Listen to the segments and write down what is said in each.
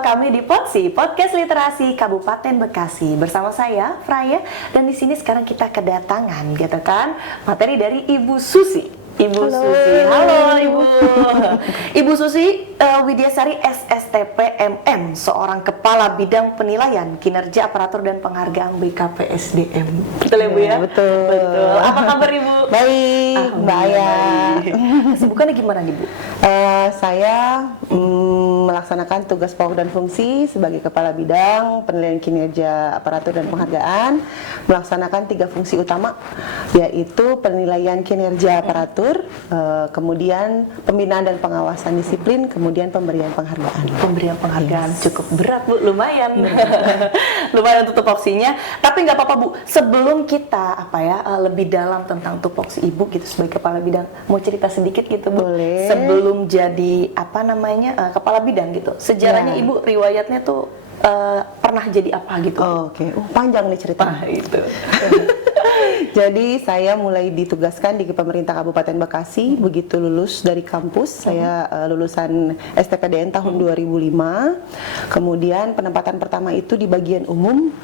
kami di POTSI, Podcast Literasi Kabupaten Bekasi. Bersama saya, Fraya, dan di sini sekarang kita kedatangan, gitu kan, materi dari Ibu Susi. Ibu Halo. Susi, halo Ibu. Ibu Susi Widyasari SSTP MM, seorang Kepala Bidang Penilaian Kinerja Aparatur dan Penghargaan BKPSDM. Betul ya Bu ya? Betul. Betul. Apa kabar Ibu? Baik, Mbak Aya. Kesibukannya gimana nih Bu? Saya melaksanakan tugas pokok dan fungsi sebagai Kepala Bidang Penilaian Kinerja Aparatur dan Penghargaan, melaksanakan 3 fungsi utama, yaitu penilaian kinerja aparatur, kemudian pembinaan dan pengawasan disiplin, kemudian pemberian penghargaan. Pemberian penghargaan cukup berat Bu, lumayan. Lumayan untuk tupoksinya. Tapi nggak apa-apa Bu, sebelum kita lebih dalam tentang tupoksi Ibu gitu sebagai Kepala Bidang, mau cerita sedikit gitu Bu? Boleh. Sebelum jadi Kepala Bidang gitu, sejarahnya Ya. Ibu, riwayatnya tuh pernah jadi apa gitu? Oke. Panjang nih ceritanya. Itu. Jadi saya mulai ditugaskan di pemerintah Kabupaten Bekasi. Begitu lulus dari kampus, saya lulusan STPDN tahun 2005. Kemudian penempatan pertama itu di bagian umum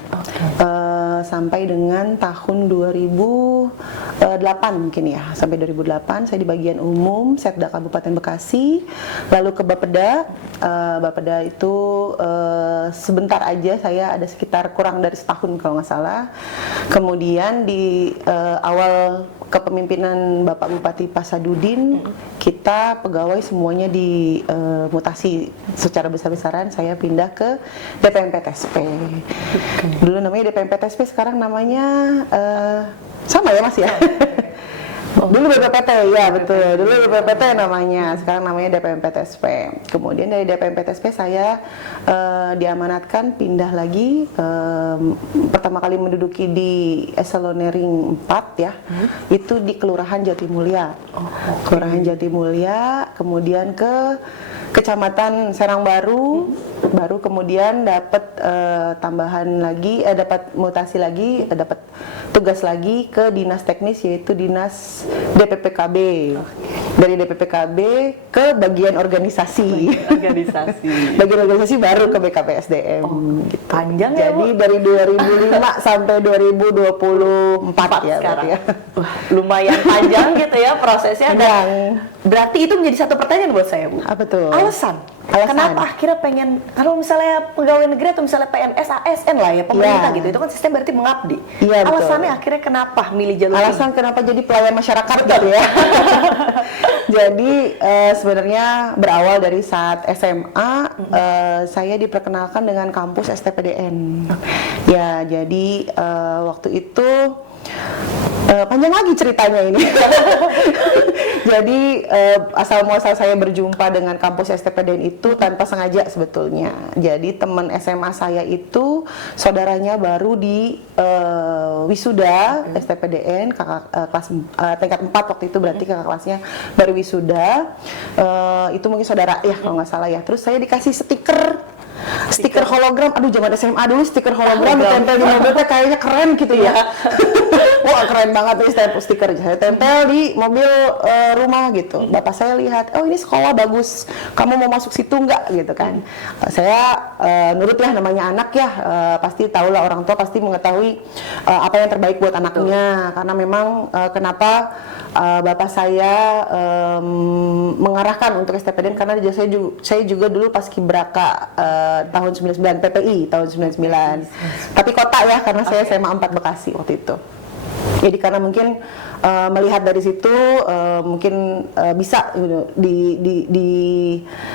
sampai dengan tahun 2008 mungkin ya. Sampai 2008 saya di bagian umum Setda Kabupaten Bekasi. Lalu ke Bapeda. Bapeda itu sebentar aja, saya ada sekitar kurang dari setahun kalau nggak salah. Kemudian di awal kepemimpinan Bapak Bupati Pasadudin, kita pegawai semuanya dimutasi secara besar-besaran. Saya pindah ke DPMPTSP. Dulu namanya DPMPTSP, sekarang namanya sama ya Mas ya? Dulu BPPT, ya betul. Dulu BPPT namanya, sekarang namanya DPMPTSP. Kemudian dari DPMPTSP saya diamanatkan pindah lagi, pertama kali menduduki di eselonering 4 ya, itu di Kelurahan Jatimulya. Kelurahan Jatimulya, kemudian ke Kecamatan Serang Baru, baru kemudian dapat tambahan lagi, dapat mutasi lagi, dapat tugas lagi ke dinas teknis, yaitu dinas DPPKB. Dari DPPKB ke bagian organisasi. Bagian organisasi baru ke BKPSDM. Gitu. Panjang ya Jadi Bu? dari 2005 sampai 2024 ya sekarang. ya. Wah, lumayan panjang gitu ya prosesnya. Panjang. Berarti itu menjadi satu pertanyaan buat saya Bu. Apa tuh? Alasan. Kenapa akhirnya pengen, kalau misalnya pegawai negeri atau misalnya PNS, ASN lah ya, pemerintah gitu, itu kan sistem berarti mengabdi. Iya, betul. Alasannya akhirnya kenapa milih jalur Alasan ini? kenapa jadi pelayan masyarakat gitu ya. Jadi sebenarnya berawal dari saat SMA, saya diperkenalkan dengan kampus STPDN. Ya, jadi waktu itu panjang lagi ceritanya ini. Jadi asal muasal saya berjumpa dengan kampus STPDN itu tanpa sengaja sebetulnya. Jadi teman SMA saya itu saudaranya baru di wisuda STPDN kelas tingkat 4 waktu itu, berarti kakak kelasnya baru wisuda. Itu mungkin saudara ya kalau nggak salah ya. Terus saya dikasih stiker hologram. Aduh, zaman SMA dulu stiker hologram ditempel di mobil kayaknya keren gitu ya. Wah, keren banget nih stiker. Saya tempel di mobil rumah gitu. Bapak saya lihat, oh ini sekolah bagus, kamu mau masuk situ nggak gitu kan. Saya nurut ya, namanya anak ya, pasti tahulah, orang tua pasti mengetahui apa yang terbaik buat anaknya. Karena memang kenapa bapak saya mengarahkan untuk STPDN, karena saya juga dulu paskibraka tahun 99, PPI tahun 99. Tapi kota ya, karena saya SMA 4 Bekasi waktu itu. Jadi karena mungkin melihat dari situ mungkin bisa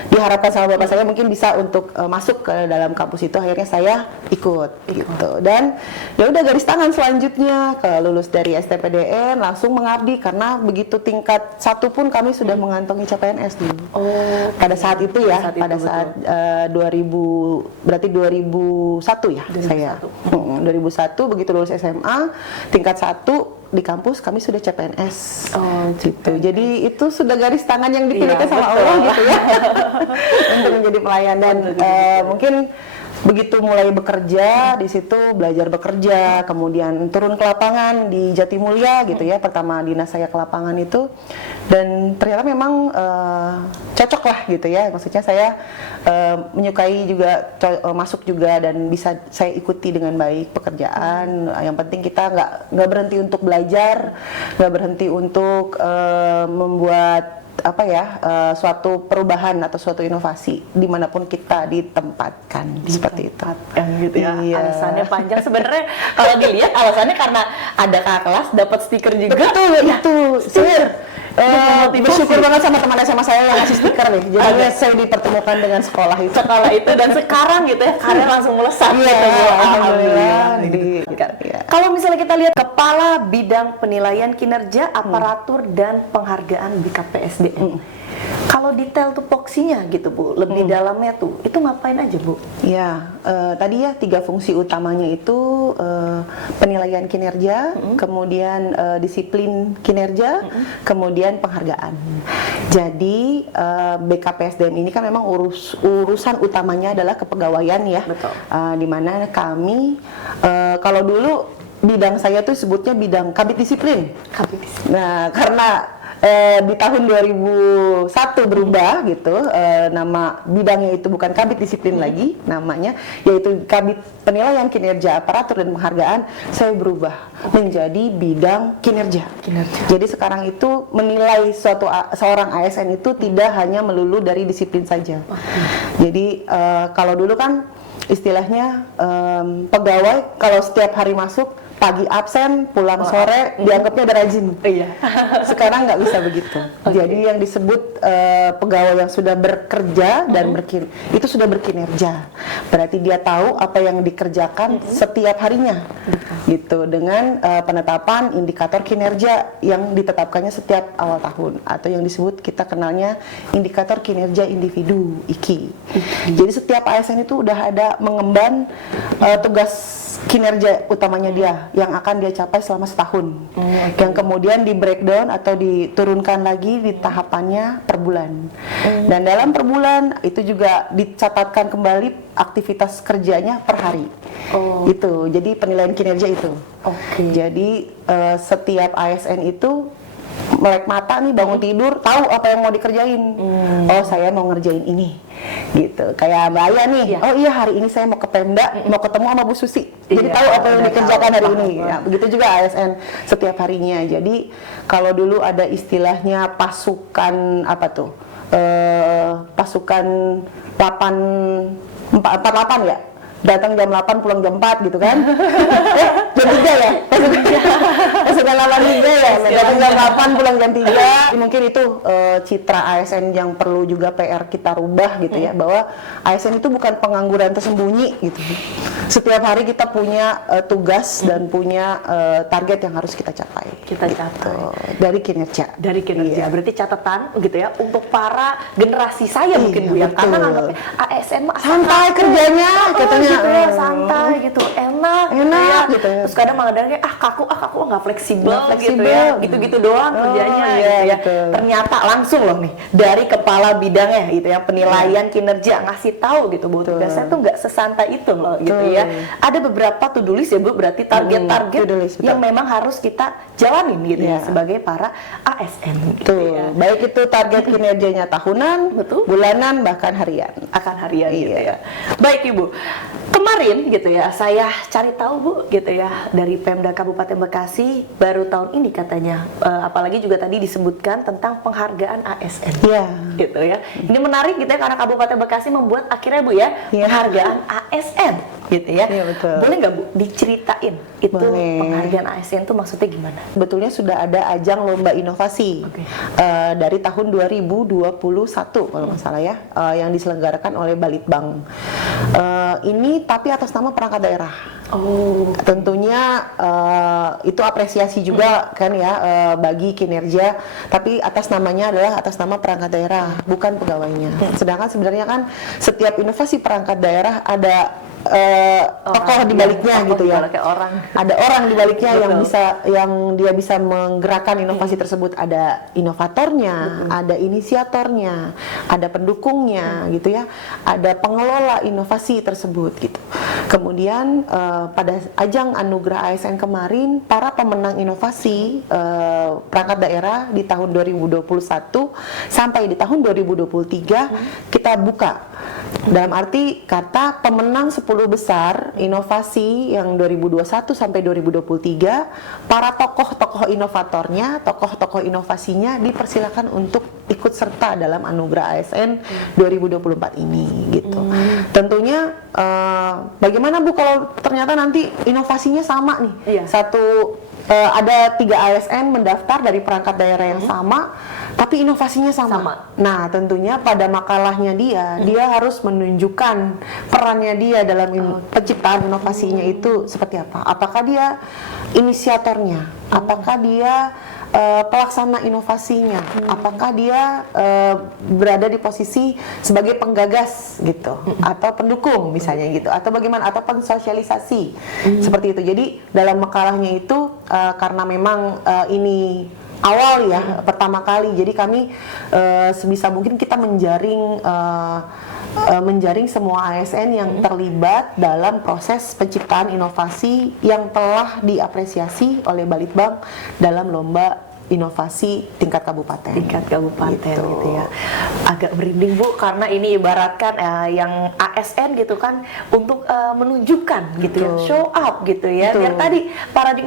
diharapkan sama bapak saya mungkin bisa untuk masuk ke dalam kampus itu. Akhirnya saya ikut gitu. Dan ya udah, garis tangan selanjutnya ke lulus dari STPDN langsung mengabdi, karena begitu tingkat 1 pun kami sudah mengantongi CPNS dulu. Pada saat itu ya, pada saat 2000, berarti 2001 ya 2001. Saya 2001 begitu lulus SMA tingkat 1 di kampus kami sudah CPNS. Gitu. Jadi itu sudah garis tangan yang dipilihkan sama Allah gitu ya. Untuk menjadi pelayan. Dan mungkin begitu mulai bekerja di situ belajar bekerja, kemudian turun ke lapangan di Jatimulya gitu ya, pertama dinas saya ke lapangan itu, dan ternyata memang cocok lah gitu ya, maksudnya saya menyukai juga, masuk juga dan bisa saya ikuti dengan baik pekerjaan. Yang penting kita nggak berhenti untuk belajar, nggak berhenti untuk membuat suatu perubahan atau suatu inovasi dimanapun kita ditempatkan, seperti itu. Gitu ya. Iya. Alasannya panjang sebenarnya. Kalau dilihat alasannya karena ada kakak kelas dapat stiker juga. Betul ya, itu. Saya bersyukur banget sama teman SMA saya yang ngasih stiker nih. Jadi saya dipertemukan dengan sekolah itu. Sekolah itu, dan sekarang gitu ya karir langsung melesat Iya, gitu. Bu. alhamdulillah. Iya. Kalau misalnya kita lihat Kepala Bidang Penilaian Kinerja Aparatur dan Penghargaan BKPSDM. Kalau detail tupoksinya gitu Bu, lebih dalamnya tuh, itu ngapain aja Bu? Ya, tadi ya 3 fungsi utamanya itu penilaian kinerja, kemudian disiplin kinerja, kemudian penghargaan. Jadi BKPSDM ini kan memang urusan utamanya adalah kepegawaian ya, Betul. Di mana kami kalau dulu bidang saya tuh sebutnya bidang kabid disiplin. Nah, karena di tahun 2001 berubah gitu, nama bidangnya itu bukan kabid disiplin lagi namanya, yaitu kabid penilaian kinerja aparatur dan penghargaan, saya berubah menjadi bidang kinerja. Jadi sekarang itu menilai seorang ASN itu tidak hanya melulu dari disiplin saja. Jadi kalau dulu kan istilahnya pegawai kalau setiap hari masuk pagi absen, pulang sore, dianggapnya udah rajin. Iya. Sekarang nggak bisa begitu. Jadi yang disebut pegawai yang sudah bekerja dan itu sudah berkinerja. Berarti dia tahu apa yang dikerjakan setiap harinya. Gitu, dengan penetapan indikator kinerja yang ditetapkannya setiap awal tahun, atau yang disebut kita kenalnya indikator kinerja individu (IKI). Jadi setiap ASN itu udah ada mengemban tugas kinerja utamanya dia yang akan dia capai selama setahun, yang kemudian di breakdown atau diturunkan lagi di tahapannya per bulan, dan dalam per bulan itu juga dicatatkan kembali aktivitas kerjanya per hari. Itu jadi penilaian kinerja itu. Jadi setiap ASN itu melek mata nih, bangun tidur tahu apa yang mau dikerjain. Oh, saya mau ngerjain ini gitu. Kayak Mbak Aya nih, oh iya hari ini saya mau ke Pemda, mau ketemu sama Bu Susi, jadi tahu apa yang dikerjakan hari ini ya. Begitu juga ASN setiap harinya. Jadi kalau dulu ada istilahnya pasukan apa tuh, pasukan 48 ya, datang jam 8 pulang jam 4 gitu kan. Jam 3 ya? Pasukan 83 ya, datang jam 8 pulang jam 3. Mungkin itu citra ASN yang perlu juga PR kita rubah gitu ya, bahwa ASN itu bukan pengangguran tersembunyi gitu. Setiap hari kita punya tugas dan punya target yang harus kita capai. Dari kinerja. Iya. Berarti catatan gitu ya untuk para generasi saya mungkin Bu, yang karena nganggapnya ASN mah santai kerjanya katanya. Gitu ya, santai gitu, enak gitu ya. Terus kadang mengadarnya kaku nggak fleksibel gitu ya, gitu-gitu doang kerjanya gitu ya. Ternyata langsung loh nih dari kepala bidangnya gitu ya, penilaian kinerja ngasih tahu gitu Bu, tugasnya tuh nggak sesantai itu loh gitu ya. Ada beberapa to-do list ya Bu, berarti target-target yang memang harus kita jalanin gitu ya sebagai para ASN gitu ya. Baik itu target kinerjanya tahunan, bulanan, bahkan harian. Gitu ya. Baik Ibu. Kemarin gitu ya, saya cari tahu Bu gitu ya, dari Pemda Kabupaten Bekasi baru tahun ini katanya, apalagi juga tadi disebutkan tentang penghargaan ASN. Gitu ya. Ini menarik gitu ya, karena Kabupaten Bekasi membuat akhirnya Bu ya, penghargaan ASN gitu ya. Boleh nggak Bu diceritain itu penghargaan ASN itu maksudnya gimana? Betulnya sudah ada ajang lomba inovasi dari tahun 2021 kalau nggak salah ya, yang diselenggarakan oleh Balitbang. Ini tapi atas nama perangkat daerah. Tentunya itu apresiasi juga kan ya, bagi kinerja, tapi atas namanya adalah atas nama perangkat daerah, bukan pegawainya. Sedangkan sebenarnya kan setiap inovasi perangkat daerah ada tokoh di baliknya tokoh gitu di ya. baliknya orang. Ada orang di baliknya Betul. yang dia bisa menggerakkan inovasi tersebut. Ada inovatornya, ada inisiatornya, ada pendukungnya gitu ya. Ada pengelola inovasi tersebut gitu. Kemudian pada ajang Anugerah ASN kemarin, para pemenang inovasi perangkat daerah di tahun 2021 sampai di tahun 2023 kita buka. Dalam arti kata pemenang 10 besar inovasi yang 2021 sampai 2023, para tokoh-tokoh inovatornya, tokoh-tokoh inovasinya dipersilakan untuk ikut serta dalam Anugerah ASN 2024 ini gitu. Tentunya bagaimana Bu kalau ternyata nanti inovasinya sama nih. Iya. Ada 3 ASN mendaftar dari perangkat daerah yang sama, tapi inovasinya sama. Nah, tentunya pada makalahnya dia harus menunjukkan perannya dia dalam penciptaan inovasinya itu seperti apa. Apakah dia inisiatornya? Apakah dia pelaksana inovasinya? Apakah dia berada di posisi sebagai penggagas gitu, atau pendukung misalnya gitu, atau bagaimana, atau pensosialisasi seperti itu. Jadi dalam makalahnya itu karena memang ini awal ya, pertama kali, jadi kami sebisa mungkin kita menjaring semua ASN yang terlibat dalam proses penciptaan inovasi yang telah diapresiasi oleh Balitbang dalam lomba inovasi tingkat kabupaten. Tingkat kabupaten gitu ya. Agak merinding Bu, karena ini ibaratkan yang ASN gitu kan untuk menunjukkan gitu ya, show up gitu ya. Biar tadi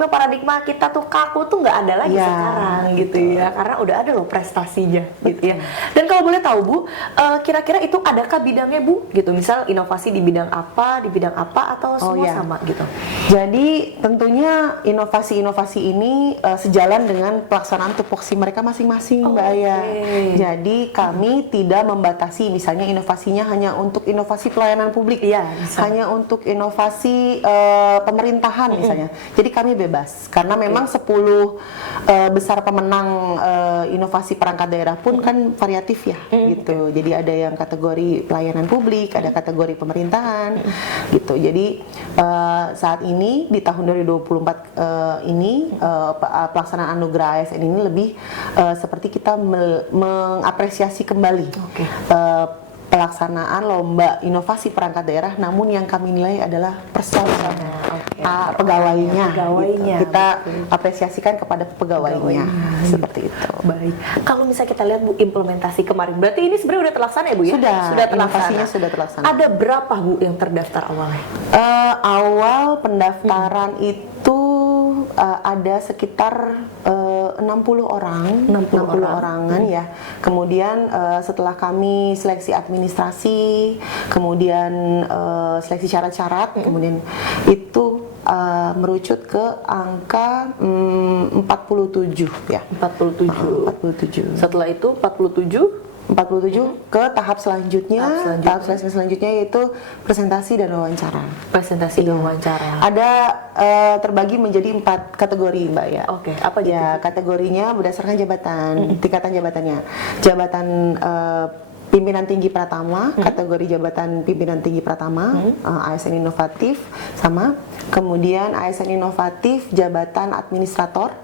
paradigma kita tuh kaku tuh nggak ada lagi sekarang gitu ya, karena udah ada loh prestasinya gitu ya. Dan kalau boleh tahu Bu, kira-kira itu adakah bidangnya Bu gitu? Misal inovasi di bidang apa, atau semua sama gitu? Jadi tentunya inovasi-inovasi ini sejalan dengan pelaksanaan tupoksi mereka masing-masing, Mbak Aya. Jadi kami tidak membatasi misalnya inovasinya hanya untuk inovasi pelayanan publik, hanya untuk inovasi pemerintahan misalnya. Jadi kami bebas karena memang 10 besar pemenang inovasi perangkat daerah pun kan variatif ya gitu. Jadi ada yang kategori pelayanan publik, ada kategori pemerintahan gitu. Jadi saat ini di tahun 2024 ini pelaksanaan Anugerah ASN ini lebih seperti kita mengapresiasi kembali pelaksanaan lomba inovasi perangkat daerah, namun yang kami nilai adalah persoalannya, pegawainya. Gitu. Kita apresiasikan kepada pegawainya, seperti itu. Baik. Kalau misalnya kita lihat Bu implementasi kemarin, berarti ini sebenarnya udah terlaksana ya Bu ya? Sudah terlaksana. Inovasinya sudah terlaksana. Ada berapa Bu yang terdaftar awalnya? Awal pendaftaran itu ada sekitar 60 orang, 60 orangan ya. Kemudian setelah kami seleksi administrasi, kemudian seleksi syarat-syarat, kemudian itu merucut ke angka 47 ya. 47. Setelah itu 47 ke tahap selanjutnya. Tahap selanjutnya yaitu presentasi dan wawancara. Dan wawancara. Ada terbagi menjadi 4 kategori, Mbak ya. Apa gitu? Ya, kategorinya berdasarkan jabatan, tingkatan jabatannya. Jabatan pimpinan tinggi pratama, kategori jabatan pimpinan tinggi pratama, ASN inovatif sama. Kemudian ASN inovatif jabatan administrator,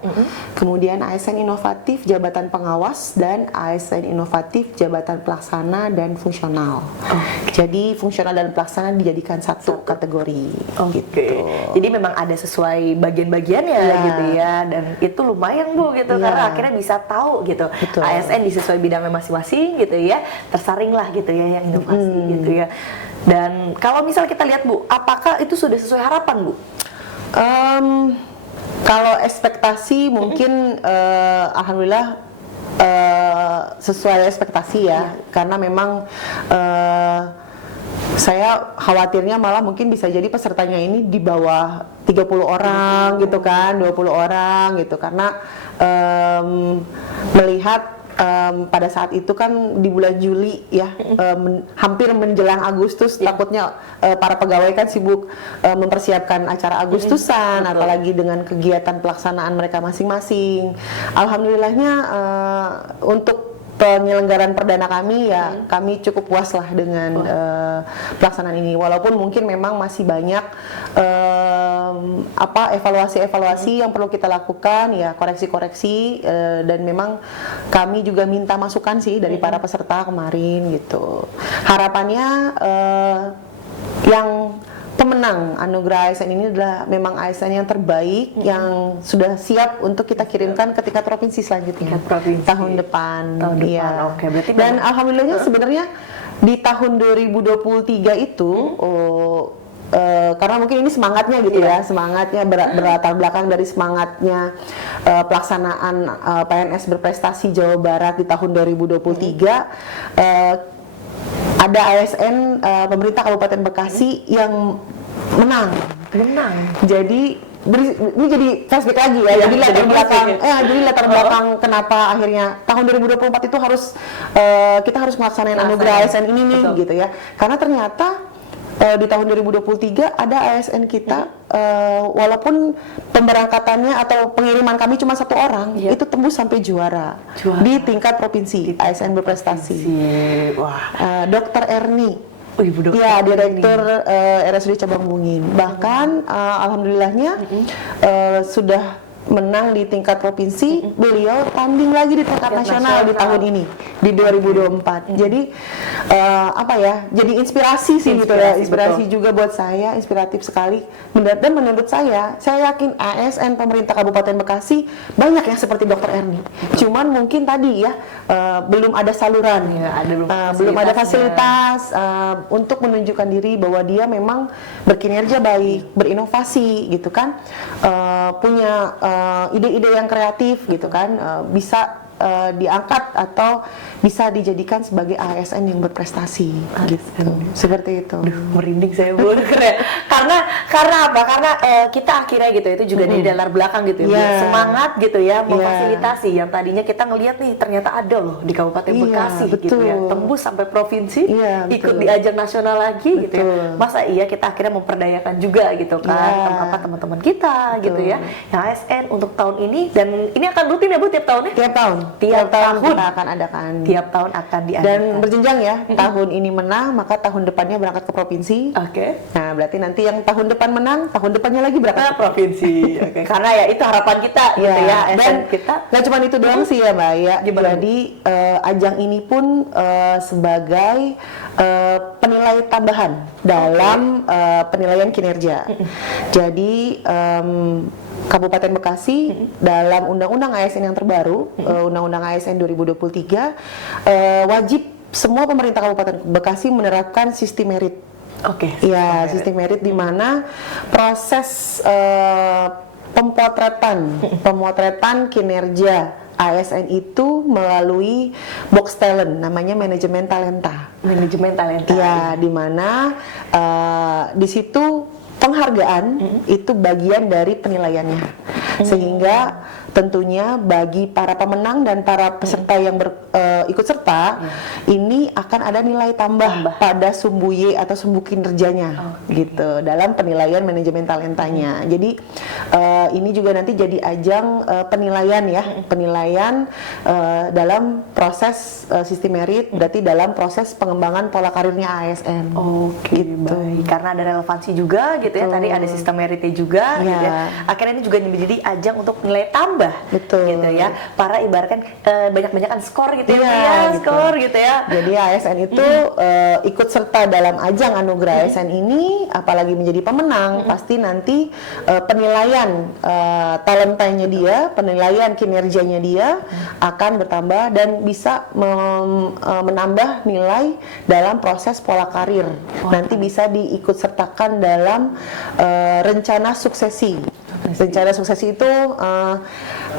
kemudian ASN inovatif jabatan pengawas, dan ASN inovatif jabatan pelaksana dan fungsional. Jadi fungsional dan pelaksana dijadikan satu kategori. Gitu. Jadi memang ada sesuai bagian-bagiannya gitu ya, dan itu lumayan Bu gitu, karena akhirnya bisa tahu gitu. Betul. ASN disesuai bidangnya masing-masing gitu ya, tersaring lah gitu ya yang inovasi gitu ya. Dan kalau misal kita lihat Bu, apakah itu sudah sesuai harapan Bu? Kalau ekspektasi mungkin alhamdulillah sesuai ekspektasi ya, karena memang saya khawatirnya malah mungkin bisa jadi pesertanya ini di bawah 30 orang gitu kan, 20 orang gitu, karena melihat pada saat itu kan di bulan Juli ya, hampir menjelang Agustus, takutnya para pegawai kan sibuk mempersiapkan acara Agustusan, apalagi dengan kegiatan pelaksanaan mereka masing-masing. Alhamdulillahnya untuk penyelenggaraan perdana kami ya kami cukup puas lah dengan pelaksanaan ini, walaupun mungkin memang masih banyak evaluasi yang perlu kita lakukan ya, koreksi-koreksi, dan memang kami juga minta masukan sih dari para peserta kemarin gitu. Harapannya yang pemenang anugerah ASN ini adalah memang ASN yang terbaik yang sudah siap untuk kita kirimkan ke tingkat provinsi selanjutnya tahun depan. Iya. Oke, berarti dan alhamdulillahnya sebenarnya di tahun 2023 itu karena mungkin ini semangatnya gitu ya, semangatnya berlatar belakang dari semangatnya pelaksanaan PNS berprestasi Jawa Barat di tahun 2023. Ada ASN pemerintah Kabupaten Bekasi yang menang. Jadi ini jadi flashback lagi ya. Jadi latar belakang kenapa akhirnya tahun 2024 itu harus kita harus melaksanakan anugerah ASN ini nih gitu ya. Karena ternyata di tahun 2023 ada ASN kita walaupun pemberangkatannya atau pengiriman kami cuma 1 orang, itu tembus sampai juara di tingkat provinsi ASN berprestasi. Dr. Erni, Direktur RSUD Cabang Bungin. Bahkan alhamdulillahnya sudah menang di tingkat provinsi, beliau tanding lagi di tingkat nasional di tahun ini di 2024. Jadi jadi inspirasi sih gitu ya, inspirasi juga buat saya, inspiratif sekali. Dan menurut saya yakin ASN pemerintah Kabupaten Bekasi banyak yang seperti Dr. Erni. Cuman mungkin tadi ya belum ada saluran, belum ada fasilitas untuk menunjukkan diri bahwa dia memang berkinerja baik, berinovasi gitu kan, punya ide-ide yang kreatif gitu kan, bisa diangkat atau bisa dijadikan sebagai ASN yang berprestasi gitu. Seperti itu. Merinding saya Bu. Karena apa? Karena kita akhirnya gitu itu juga dari latar belakang gitu ya. Semangat gitu ya memfasilitasi yang tadinya kita ngelihat nih ternyata ada loh di Kabupaten Bekasi gitu ya. Tembus sampai provinsi, ikut di ajang nasional lagi gitu ya. Masa iya kita akhirnya memperdayakan juga gitu kan teman-teman kita gitu ya. Yang ASN untuk tahun ini, dan ini akan rutin ya Bu tiap tahun ya? Tiap tahun kita akan adakan. Tiap tahun akan diadakan. Dan berjenjang ya. Tahun ini menang, maka tahun depannya berangkat ke provinsi. Nah, berarti nanti yang tahun depan menang, tahun depannya lagi berangkat ke provinsi. Karena ya itu harapan kita gitu ya. Dan kita nggak cuma itu doang sih ya Mbak ya. Jadi ajang ini pun sebagai penilai tambahan dalam penilaian kinerja. Jadi Kabupaten Bekasi dalam Undang-Undang ASN yang terbaru, Undang-Undang ASN 2023, wajib semua pemerintah Kabupaten Bekasi menerapkan sistem merit. Sistem merit di mana proses pemotretan kinerja ASN itu melalui box talent, namanya manajemen talenta. Ya, di mana di situ penghargaan itu bagian dari penilaiannya, sehingga tentunya bagi para pemenang dan para peserta yang ikut serta ini akan ada nilai tambah pada sumbu Y atau sumbu kinerjanya gitu dalam penilaian manajemen talentanya. Jadi ini juga nanti jadi ajang penilaian dalam proses sistem merit, berarti dalam proses pengembangan pola karirnya ASN. Baik. Karena ada relevansi juga gitu ya, tadi ada sistem meritnya juga gitu ya. Akhirnya ini juga menjadi ajang untuk nilai tambah gitu ya. Para ibaratkan banyak-banyakan skor gitu ya, skor gitu ya. Jadi ASN itu ikut serta dalam ajang anugerah ASN ini, apalagi menjadi pemenang, pasti nanti penilaian talentanya dia, penilaian kinerjanya dia akan bertambah dan bisa menambah nilai dalam proses pola karir. Nanti bisa diikut sertakan dalam rencana suksesi. Rencana suksesi itu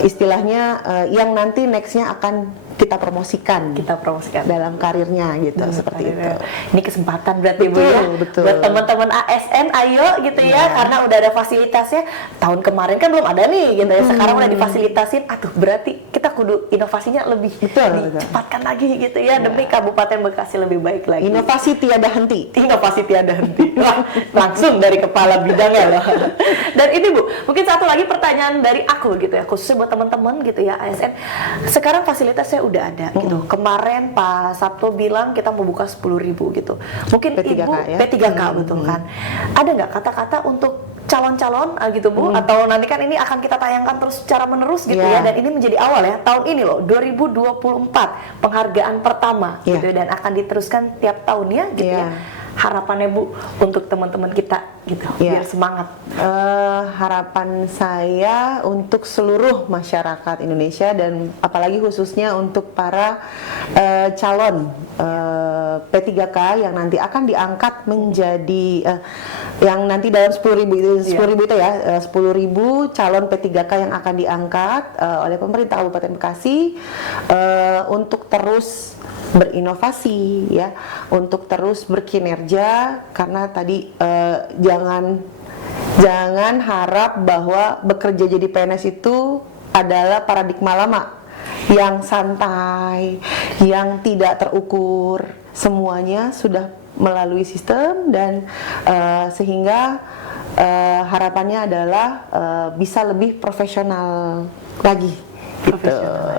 istilahnya yang nanti nextnya akan kita promosikan dalam karirnya gitu, seperti itu. Ini kesempatan berarti Bu ya, buat teman-teman ASN, ayo gitu ya, karena udah ada fasilitasnya. Tahun kemarin kan belum ada nih gitu ya, sekarang udah difasilitasin. Berarti kita kudu inovasinya lebih dicepatkan lagi gitu ya, demi Kabupaten Bekasi lebih baik lagi. Inovasi tiada henti. Wah, langsung dari kepala bidangnya loh. Dan ini Bu, mungkin satu lagi pertanyaan dari aku gitu ya, khususnya buat teman-teman gitu ya ASN. Sekarang fasilitasnya udah ada gitu. Kemarin Pak Sabto bilang kita mau buka 10.000 gitu. Mungkin P3K Ibu ya? P3K betul kan. Ada nggak kata-kata untuk calon-calon gitu Bu, atau nanti kan ini akan kita tayangkan terus secara menerus gitu ya, dan ini menjadi awal ya tahun ini loh 2024 penghargaan pertama gitu dan akan diteruskan tiap tahunnya gitu ya. Harapannya Bu untuk teman-teman kita gitu biar semangat. Harapan saya untuk seluruh masyarakat Indonesia dan apalagi khususnya untuk para calon P3K yang nanti akan diangkat menjadi yang nanti dalam 10.000 itu 10.000 itu ya 10.000 calon P3K yang akan diangkat oleh pemerintah Kabupaten Bekasi untuk terus berinovasi ya, untuk terus berkinerja, karena tadi jangan harap bahwa bekerja jadi PNS itu adalah paradigma lama yang santai, yang tidak terukur. Semuanya sudah melalui sistem dan sehingga harapannya adalah bisa lebih profesional lagi gitu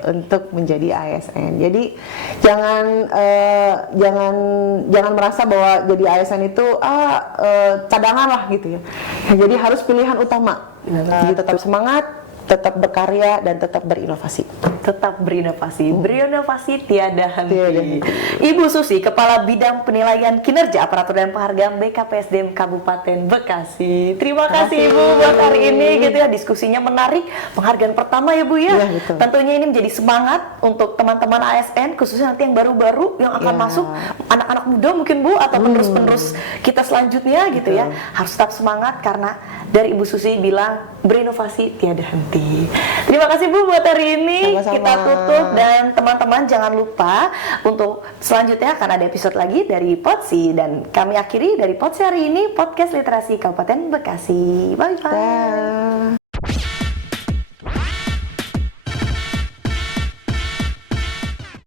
untuk menjadi ASN. Jadi jangan merasa bahwa jadi ASN itu cadangan lah gitu ya. Jadi harus pilihan utama. Tetap semangat, tetap berkarya dan tetap berinovasi. Tetap berinovasi tiada henti. Ibu Susi, Kepala Bidang Penilaian Kinerja Aparatur dan Penghargaan BKPSDM Kabupaten Bekasi. Terima kasih Ibu buat hari ini gitu ya, diskusinya menarik, penghargaan pertama ya Bu ya. Tentunya ini menjadi semangat untuk teman-teman ASN, khususnya nanti yang baru-baru yang akan masuk, anak-anak muda mungkin Bu, atau penerus-penerus kita selanjutnya gitu ya. Harus tetap semangat karena dari Ibu Susi bilang berinovasi tiada henti. Terima kasih Bu buat hari ini. Sama-sama. Kita tutup dan teman-teman jangan lupa untuk selanjutnya akan ada episode lagi dari Potsi, dan kami akhiri dari Potsi hari ini, Podcast Literasi Kabupaten Bekasi. Bye bye.